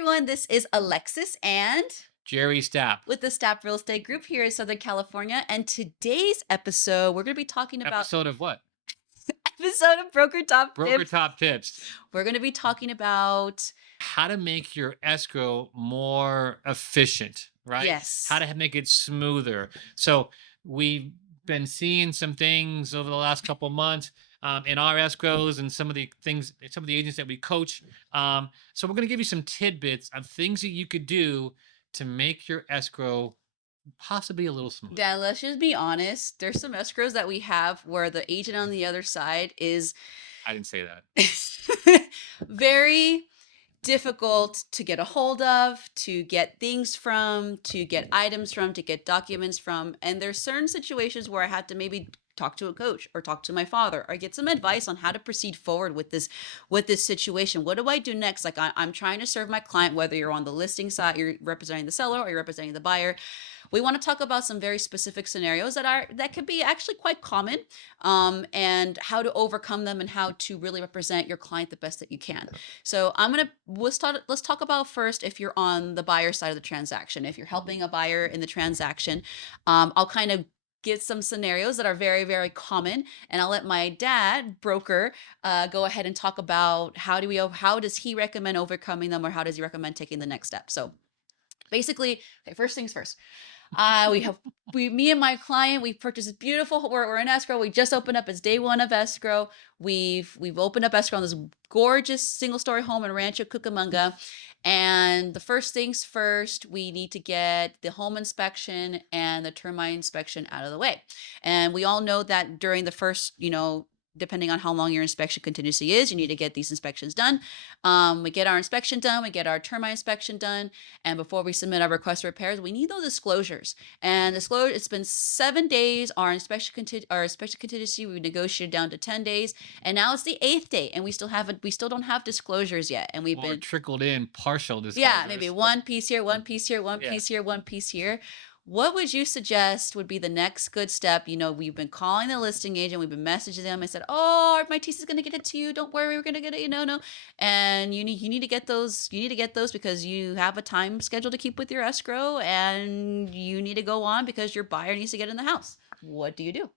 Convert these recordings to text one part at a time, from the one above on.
everyone. This is Alexis and Jerry Stapp. with the Stapp Real Estate Group here in Southern California. And today's episode, we're going to be talking about Episode of what? episode of Broker Top Broker Tips. Top Tips. We're going to be talking about How to make your escrow more efficient, right? yes, How to make it smoother. So we've been seeing some things over the last couple of months in our escrows and some of the things, some of the agents that we coach. So we're going to give you some tidbits of things that you could do to make your escrow possibly a little smoother. Dan. Let's just be honest. There's some escrows that we have where the agent on the other side is I didn't say that. very difficult to get a hold of, to get things from, to get items from, to get documents from. And there's certain situations where I had to maybe talk to a coach or talk to my father or get some advice on how to proceed forward with this situation. What do I do next? Like I'm trying to serve my client, whether you're on the listing side, you're representing the seller, or you're representing the buyer. We want to talk about some very specific scenarios that could be actually quite common, and how to overcome them and how to really represent your client the best that you can. So let's talk about first if you're on the buyer side of the transaction. If you're helping a buyer in the transaction, I'll kind of get some scenarios that are very, very common, and I'll let my dad, broker, go ahead and talk about how does he recommend overcoming them, or how does he recommend taking the next step. So basically, okay, first things first. Me and my client, we purchased a beautiful, we're in escrow. We just opened up, it's day one of escrow. We've opened up escrow on this gorgeous single-story home in Rancho Cucamonga. And the first things first, we need to get the home inspection and the termite inspection out of the way. And we all know that during the first, depending on how long your inspection contingency is, you need to get these inspections done. We get our inspection done, we get our termite inspection done, and before we submit our request for repairs, we need those disclosures. And disclosure, it's been 7 days. Our inspection contingency we negotiated down to 10 days, and now it's the 8th day, and we still don't have disclosures yet. And we've been trickled in partial disclosures. Yeah, maybe one piece here, one piece here, one piece here, one piece here. What would you suggest would be the next good step? We've been calling the listing agent, we've been messaging them. I said, "Oh, my TC is going to get it to you. Don't worry, we're going to get it." No. And you need to get those. You need to get those because you have a time schedule to keep with your escrow, and you need to go on because your buyer needs to get in the house. What do you do?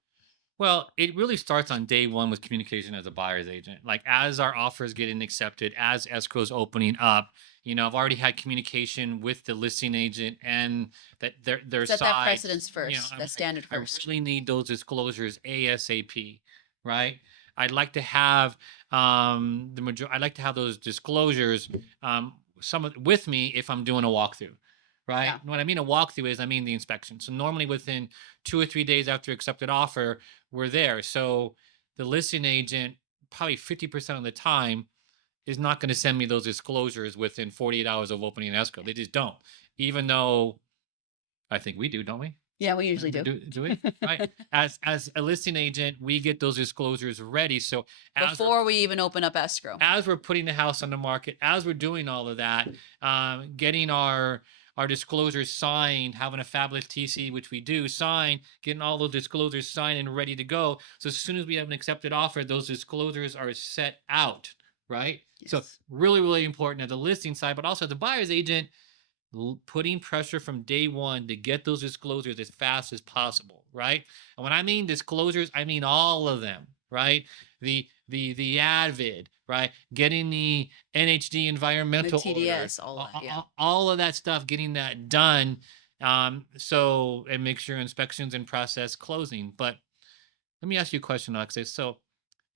Well, it really starts on day one with communication as a buyer's agent. Like as our offers getting accepted, as escrow's opening up, I've already had communication with the listing agent and that their Set side. that precedence first. I'm That standard I first. really need those disclosures ASAP, right? I'd like to have I'd like to have those disclosures with me if I'm doing a walkthrough. Right. Yeah. What I mean a walkthrough is I mean the inspection. So normally within 2 or 3 days after accepted offer, we're there. So the listing agent probably 50% of the time is not going to send me those disclosures within 48 hours of opening an escrow. They just don't. Even though I think we do, don't we? Yeah, we usually do. Do we? Right. As a listing agent, we get those disclosures ready. So Before we even open up escrow. as we're putting the house on the market, as we're doing all of that, getting our disclosures signed, having a fabulous TC, which we do, sign, getting all those disclosures signed and ready to go. So as soon as we have an accepted offer, those disclosures are set out, right? Yes. So really, really important at the listing side, but also the buyer's agent, putting pressure from day one to get those disclosures as fast as possible, right? And when I mean disclosures, I mean all of them, right? The advid, right? Getting the NHD environmental The order, TDS, all that, yeah. all of that stuff, getting that done. So it makes sure inspections in process closing. But let me ask you a question, Alexis. So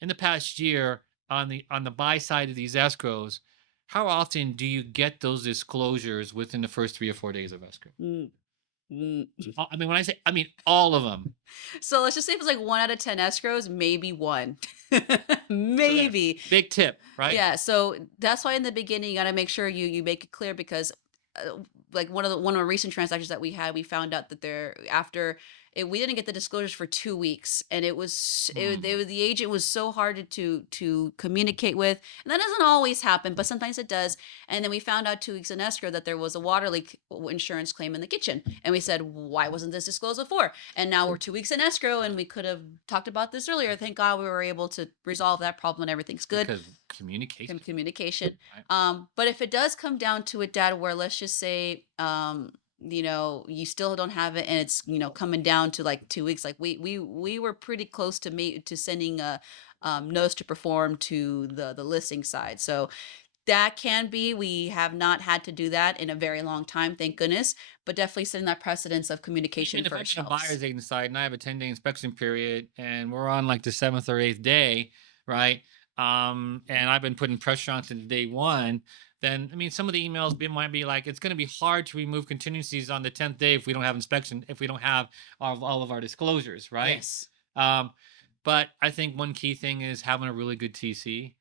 in the past year, on the buy side of these escrows, how often do you get those disclosures within the first 3 or 4 days of escrow? I mean, when I mean all of them. So let's just say if it's like 1 out of 10 escrows, maybe one. So Maybe. big tip, right? Yeah. So that's why in the beginning, you got to make sure you make it clear because like one of the recent transactions that we had, we found out that after we didn't get the disclosures for 2 weeks, and Hmm. the agent was so hard to communicate with, and that doesn't always happen, but sometimes it does. And then we found out 2 weeks in escrow that there was a water leak insurance claim in the kitchen, and we said, why wasn't this disclosed before? And now we're 2 weeks in escrow, and we could have talked about this earlier. Thank God we were able to resolve that problem, and everything's good. Because communication, Communication. right? But if it does come down to it, Dad, where let's just say, you still don't have it, and it's coming down to like 2 weeks. Like we were pretty close to sending a notice to perform to the listing side. So that can be. We have not had to do that in a very long time, thank goodness. But definitely setting that precedence of I communication mean, if I'm first in a helps. buyer's agent side and I have a 10-day inspection period and we're on like the seventh or eighth day, right? And I've been putting pressure on since day one, then I mean, some of the emails might be like, it's going to be hard to remove contingencies on the 10th day if we don't have inspection, if we don't have all of our disclosures, right? Yes. Um, but I think one key thing is having a really good TC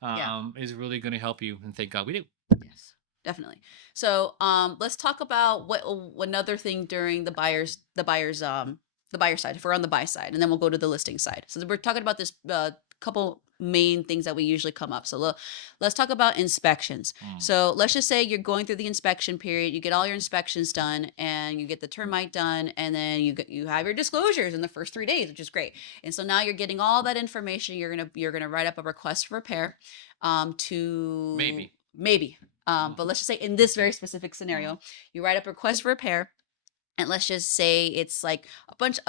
Yeah. is really going to help you. And thank God we do. Yes, definitely. So, let's talk about what another thing during the buyer side. If we're on the buy side, and then we'll go to the listing side. So we're talking about this couple main things that we usually come up. So let's talk about inspections. Mm. So let's just say you're going through the inspection period, you get all your inspections done, and you get the termite done, and then you have your disclosures in the first 3 days, which is great. And so now you're getting all that information. You're gonna write up a request for repair, to Maybe. maybe. Mm, But let's just say in this very specific mm, scenario, you write up a request for repair, and let's just say it's like a bunch,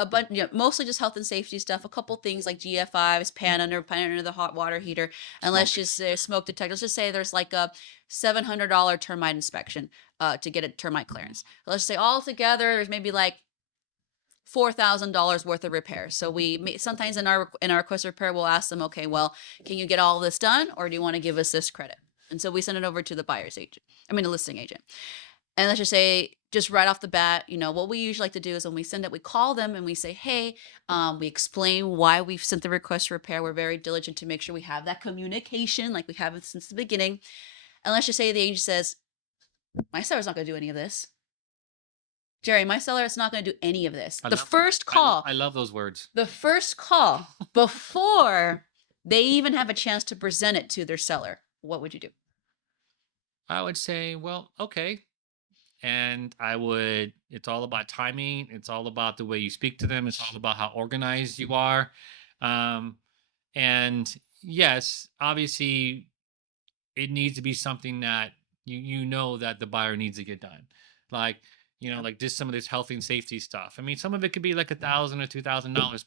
mostly just health and safety stuff, a couple things like GFIs, pan under the hot water heater, and smoke let's just detector. say smoke detector. Let's just say there's like a $700 termite inspection, to get a termite clearance. Let's say all together there's maybe like $4,000 worth of repairs. So sometimes in our request repair, we'll ask them, okay, well, can you get all this done, or do you want to give us this credit? And so we send it over to the buyer's agent. I mean, the listing agent. And let's just say, just right off the bat, what we usually like to do is when we send it, we call them and we say, hey, we explain why we've sent the request for repair. We're very diligent to make sure we have that communication like we have it since the beginning. And let's just say the agent says, my seller's not going to do any of this. Jerry, my seller is not going to do any of this. I The love that. first call, I love those words. the first call before they even have a chance to present it to their seller, what would you do? I would say, well, okay. And it's all about timing. It's all about the way you speak to them. It's all about how organized you are. Um, and yes, obviously, it needs to be something that you know that the buyer needs to get done. Like, Yeah. like just some of this health and safety stuff. I mean, some of it could be like $1,000 or $2,000,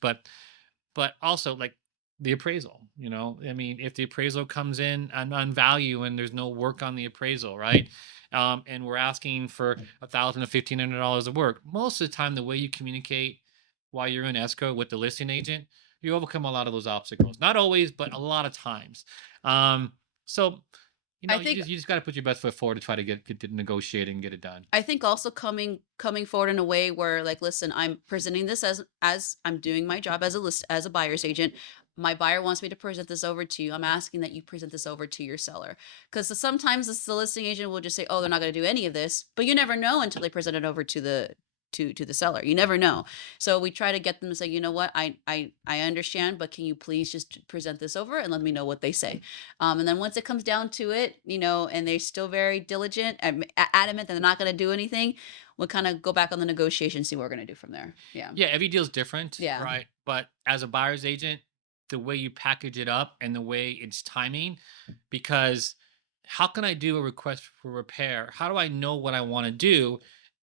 but also like the appraisal. I mean, if the appraisal comes in on value and there's no work on the appraisal, right? And we're asking for $1,000 to $1,500 of work. Most of the time, the way you communicate while you're in escrow with the listing agent, you overcome a lot of those obstacles. Not always, but a lot of times. So I you think just got to put your best foot forward to try to get to negotiate and get it done. I think also coming forward in a way where, like, listen, I'm presenting this as I'm doing my job as a buyer's agent. My buyer wants me to present this over to you. I'm asking that you present this over to your seller, because sometimes the listing agent will just say, "Oh, they're not going to do any of this," but you never know until they present it over to the seller. You never know. So we try to get them to say, you know what, I understand, but can you please just present this over and let me know what they say. And then once it comes down to it, and they're still very diligent and adamant that they're not going to do anything, we'll kind of go back on the negotiation, see what we're going to do from there. Yeah. Yeah, every deal's different, Yeah. right? But as a buyer's agent, the way you package it up and the way it's timing, because how can I do a request for repair? How do I know what I want to do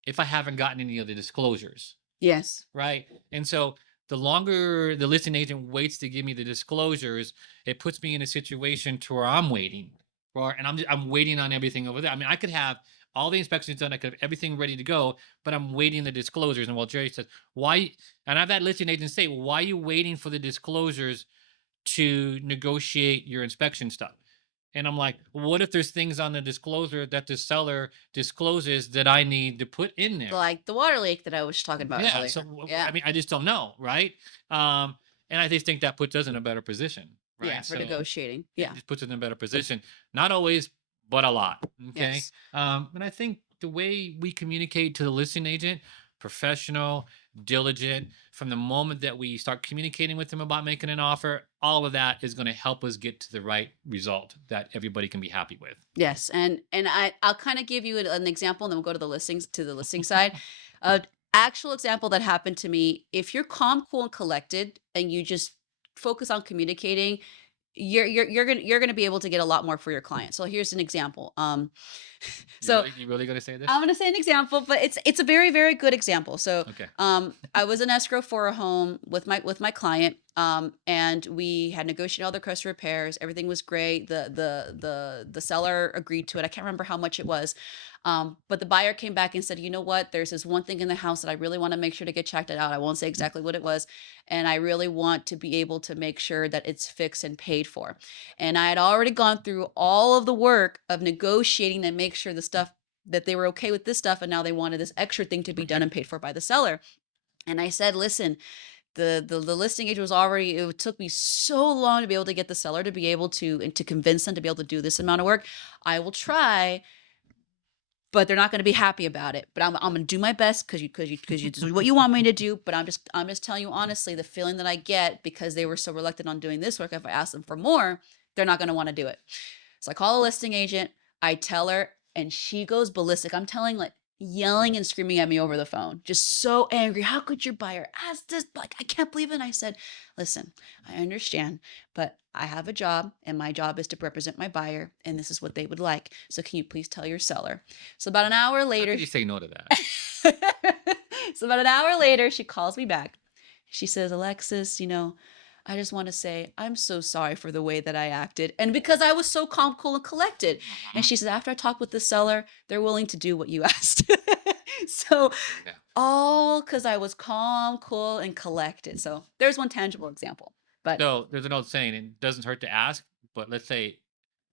if I haven't gotten any of the disclosures? Yes. Right. And so the longer the listing agent waits to give me the disclosures, it puts me in a situation to where I'm waiting and I'm waiting on everything over there. I mean, I could have all the inspections done, I could have everything ready to go, but I'm waiting the disclosures. And while Jerry says, why, and I've had listing agents say, why are you waiting for the disclosures to negotiate your inspection stuff? And I'm like, well, what if there's things on the disclosure that the seller discloses that I need to put in there? Like the water leak that I was talking about Yeah. So earlier. I Yeah. mean, I just don't know, right? Um, and I just think that puts us in a better position, Yeah. right? For So negotiating. it Yeah. just puts us in a better position. Not always, but a lot. Okay. Yes. And I think the way we communicate to the listing agent, professional, diligent from the moment that we start communicating with them about making an offer. All of that is going to help us get to the right result that everybody can be happy with. Yes, and I'll kind of give you an example, and then we'll go to the listing side. A actual example that happened to me. If you're calm, cool, and collected, and you just focus on communicating, you're gonna be able to get a lot more for your client. So here's an example. So You really going to say I'm this? gonna say an example, but it's a very, very good example. So, Okay. I was in escrow for a home with my client, and we had negotiated all the crest repairs. Everything was great. The seller agreed to it. I can't remember how much it was, but the buyer came back and said, "You know what? There's this one thing in the house that I really want to make sure to get checked out. I won't say exactly what it was, and I really want to be able to make sure that it's fixed and paid for." And I had already gone through all of the work of negotiating to make sure the stuff that they were okay with this stuff, and now they wanted this extra thing to be done Right. and paid for by the seller. And I said, "Listen, the listing agent was already, it took me so long to be able to get the seller to be able to, and to convince them to be able to do this amount of work. I will try, but they're not going to be happy about it. But I'm going to do my best because you this is what you want me to do. But I'm just telling you honestly, the feeling that I get because they were so reluctant on doing this work. If I ask them for more, they're not going to want to do it." So I call a listing agent. I tell her, and she goes ballistic. I'm telling, like, yelling and screaming at me over the phone, just so angry. "How could your buyer ask this? Like, I can't believe it." And I said, "Listen, I understand, but I have a job, and my job is to represent my buyer, and this is what they would like. So can you please tell your seller?" So about an hour How later, could you say no to that? so about an hour later, she calls me back. She says, "Alexis, I just want to say I'm so sorry for the way that I acted, and because I was so calm, cool, and collected." And Mhm. she says, "After I talked with the seller, they're willing to do what you asked." So Yeah. all because I was calm, cool, and collected. So there's one tangible example. But So there's an old saying, it doesn't hurt to ask, but let's say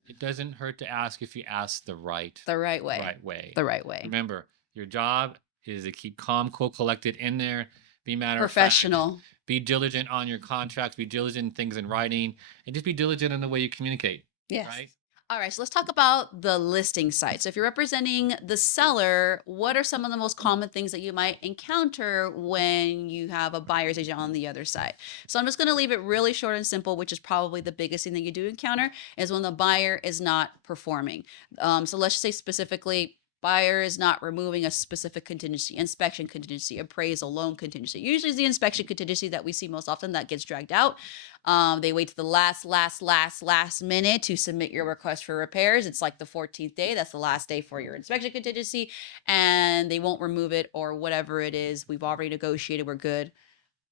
it doesn't hurt to ask if you ask the right the way, right way. the right way. Remember, your job is to keep calm, cool, collected in there. Be matter of fact. Professional. Be diligent on your contracts. Be diligent in things in writing, and just be diligent in the way you communicate. Yes. Right? All right, so let's talk about the listing site. So if you're representing the seller, what are some of the most common things that you might encounter when you have a buyer's agent on the other side? So I'm just going to leave it really short and simple, which is probably the biggest thing that you do encounter is when the buyer is not performing. So let's just say specifically, buyer is not removing a specific contingency, inspection contingency, appraisal, loan contingency. Usually it's the inspection contingency that we see most often that gets dragged out. They wait to the last minute to submit your request for repairs. It's like the 14th day. That's the last day for your inspection contingency, and they won't remove it or whatever it is. We've already negotiated. We're good.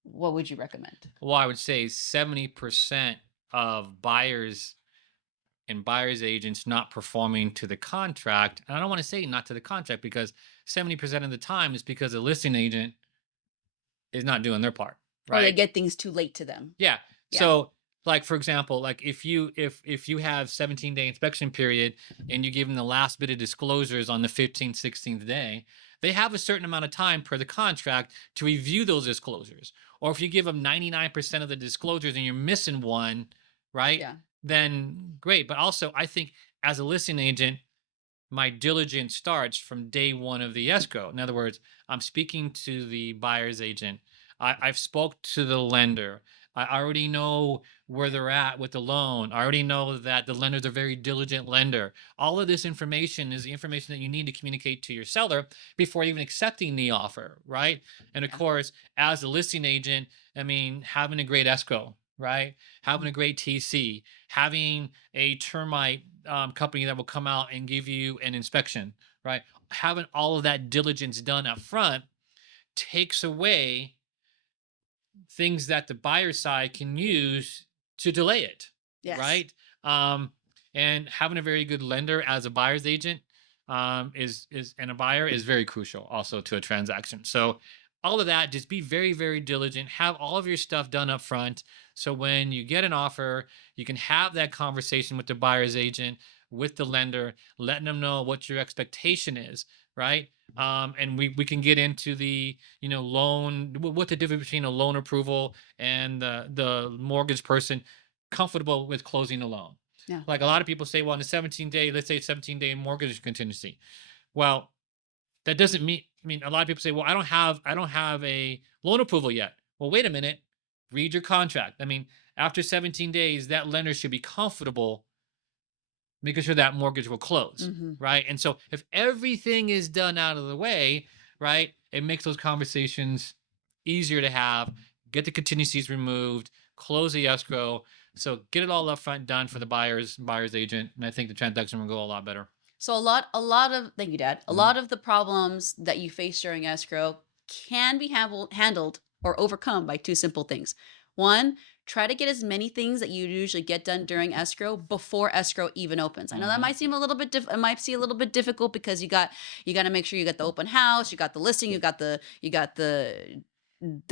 What would you recommend? Well, I would say 70% of buyers and buyer's agents not performing to the contract. And I don't want to say not to the contract because 70% of the time is because the listing agent is not doing their part, Or they right? get things too late to them. Yeah. Yeah. So like for example, like if you have 17-day inspection period and you give them the last bit of disclosures on the 15th, 16th day, they have a certain amount of time per the contract to review those disclosures. Or if you give them 99% of the disclosures and you're missing one, right? Yeah. Then great. But also I think as a listing agent, my diligence starts from day one of the escrow. In other words, I'm speaking to the buyer's agent. I've spoke to the lender. I already know where they're at with the loan. I already know that the lender's a very diligent lender. All of this information is the information that you need to communicate to your seller before even accepting the offer, right? And of Yeah. course, as a listing agent, I mean, having a great escrow, right? Having a great TC, having a termite company that will come out and give you an inspection, right? Having all of that diligence done up front takes away things that the buyer side can use to delay it, Yes. right? Um, and having a very good lender as a buyer's agent is and a buyer is very crucial also to a transaction. So all of that, just be very, very diligent. Have all of your stuff done up front. So when you get an offer, you can have that conversation with the buyer's agent, with the lender, letting them know what your expectation is, right? And we can get into the loan, what the difference between a loan approval and the mortgage person comfortable with closing a loan. Yeah. Like a lot of people say, well, in the 17-day, let's say it's 17-day mortgage contingency. Well, that doesn't mean, I mean, a lot of people say, well, I don't have a loan approval yet. Well, wait a minute. Read your contract. I mean, after 17 days, that lender should be comfortable making sure that mortgage will close, Hmm. right? And so if everything is done out of the way, right, it makes those conversations easier to have, get the contingencies removed, close the escrow. So get it all up front done for the buyer's agent. And I think the transaction will go a lot better. So thank you, Dad. A Mhm. lot of the problems that you face during escrow can be handled or overcome by two simple things. One, try to get as many things that you usually get done during escrow before escrow even opens. I know that Mhm. might seem a little bit it might seem a little bit difficult because you got to make sure you got the open house, you got the listing, you got the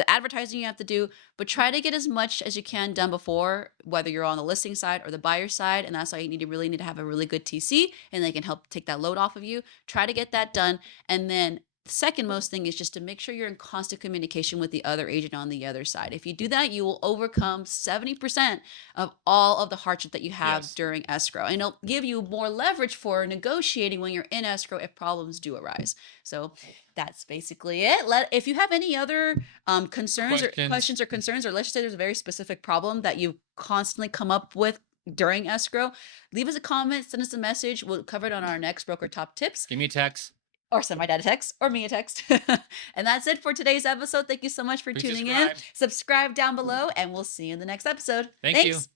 advertising you have to do, but try to get as much as you can done before, whether you're on the listing side or the buyer side. And that's why you really need to have a really good TC, and they can help take that load off of you. Try to get that done. And then the second most thing is just to make sure you're in constant communication with the other agent on the other side. If you do that, you will overcome 70% of all of the hardship that you have Yes. during escrow. And it'll give you more leverage for negotiating when you're in escrow if problems do arise. So that's basically it. If you have any other concerns or Questions. questions or concerns, or let's just say there's a very specific problem that you constantly come up with during escrow, leave us a comment, send us a message. We'll cover it on our next broker top tips, Give me a text. or send my dad a text or me a text. And that's it for today's episode. Thank you so much for Please tuning in. subscribe. Subscribe down below, and we'll see you in the next episode. Thank you. Thanks.